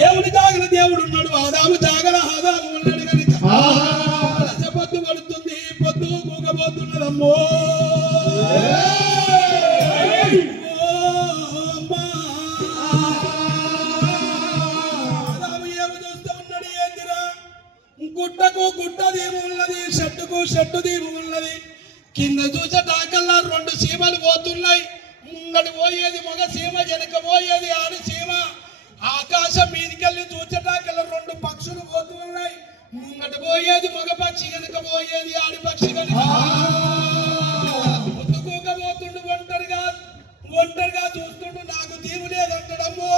దేవుడు తాగిన దేవుడు ఉన్నాడు. ఆదాము తాగల ఆదాము ఉన్నాడు కనుక. రసపొద్దు పడుతుంది. పొద్దు కూకపోతున్నదమ్మో గుట్టకు గుట్ట దీము ఉన్నది షట్టుకు షట్టు దీము ఉన్నది. కింద చూసేటాకల్లా రెండు సీమలు పోతున్నాయి. ముంగడు పోయేది మగ సీమ వెనక పోయేది అని అటు పోయేది మగ పక్షి కనుక పోయేది ఆడిపక్షి కనుక ఒత్తుకోకపోతుండు ఒంటరిగా ఒంటరిగా చూస్తుండు నాకు తీరు లేదంటాడమ్మో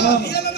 Amen.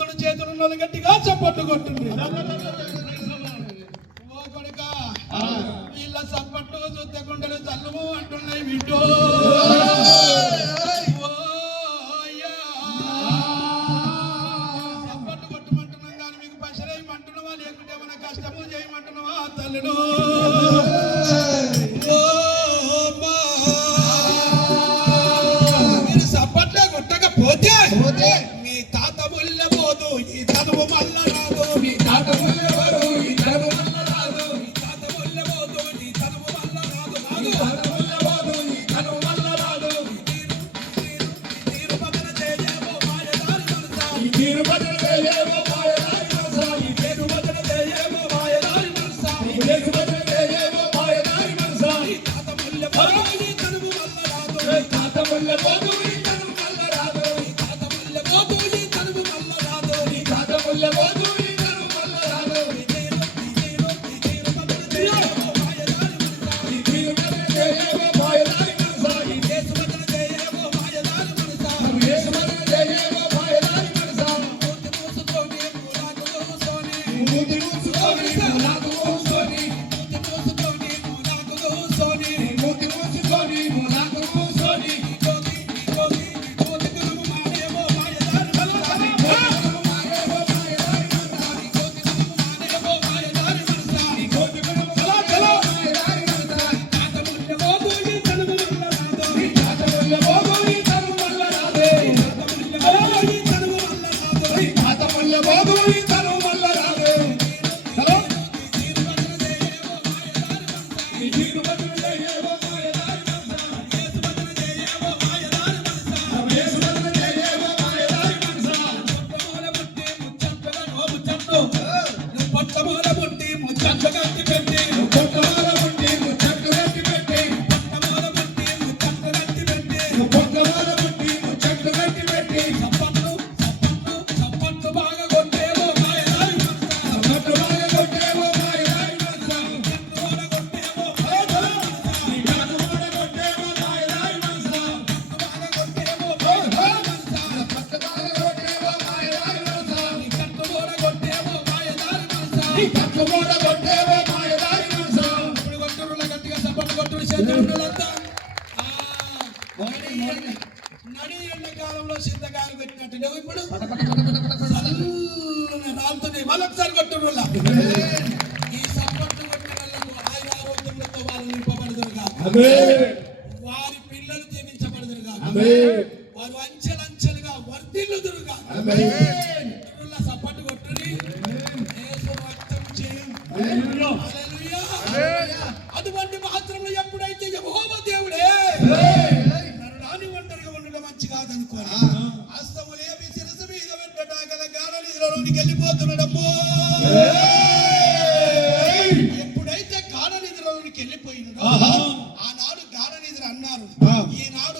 భగవంతుడు చేతులు ఉన్నది గట్టిగా చప్పట్లు కొట్టింది ఓ కొడుక వీళ్ళ చప్పట్లు చూస్తే కొండలు చల్లుము అంటున్నాయి వింటూ minha madrinha. Come on, I'm a devil. అటువంటి మాత్రంలో ఎప్పుడైతే యెహోవా దేవుడే నరుడాని ఒంటరిగా ఉండడం మంచి కాదనుకోని. హస్తములేమి శిరసు మీద పెట్టట గల గాఢనిద్రలోనికి వెళ్ళిపోతున్నాడమ్మో ఎప్పుడైతే గాఢనిద్రలోనికి వెళ్ళిపోయినాడో ఆనాడు గాఢనిద్ర అన్నారు. ఈనాడు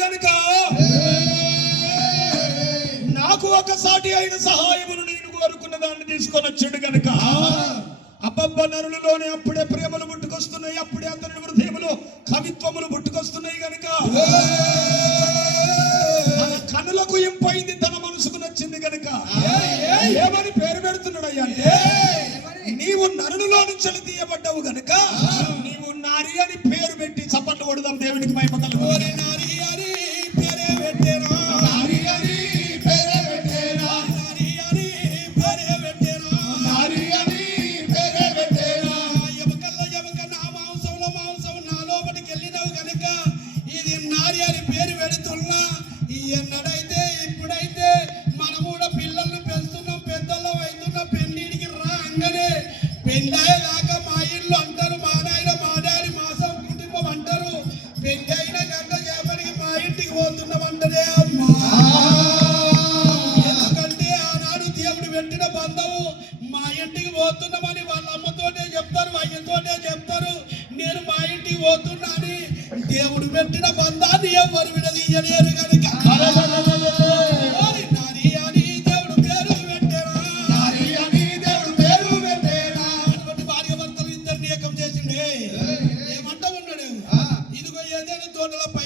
గనుక నాకు ఒక సాటి అయిన సహాయమును నేను కోరుకున్న దాన్ని తీసుకొని వచ్చాడు గనుక. అబ్బబ్బ నరులలోనే అప్పుడే ప్రేమలు పుట్టుకొస్తున్నాయి అప్పుడే అతని హృదయములో కవిత్వములు పుట్టుకొస్తున్నాయి గనుక. తన కనులకు ఇంపైంది తన మనసుకు నచ్చింది గనుక. ఏమని పేరు పెడుతున్నాడు అయ్యా నీవు నరునిలో నుంచి తీయబడ్డావు గనుక నీవు నారి అని పేరు పెట్టి చప్పట్లు కొడదాం దేవునికి మహిమ కలుగు. ఇప్పుడైతే మనం కూడా పిల్లల్ని పెంచుతున్నాం పెద్దలు అవుతున్నాం పెళ్ళిడికి రా అంగనే. పెళ్ళయ్యేదాకా మా ఇల్లు అంటారు మా నాయన మా డాడీ మాసం కుటుంబం అంటారు. పెళ్ళి అయిన గంట చేపడికి మా ఇంటికి పోతున్నాం అంటనే అమ్మా. ఎందుకంటే ఆనాడు దేవుడు పెట్టిన బంధము మా ఇంటికి పోతున్నామని వాళ్ళ అమ్మతోటే చెప్తారు అయ్యతోనే చెప్తారు. నేను మా ఇంటికి పోతున్నా అని దేవుడు పెట్టిన బంధాన్ని ఎవరు విడదీయలేరు కనుక వందల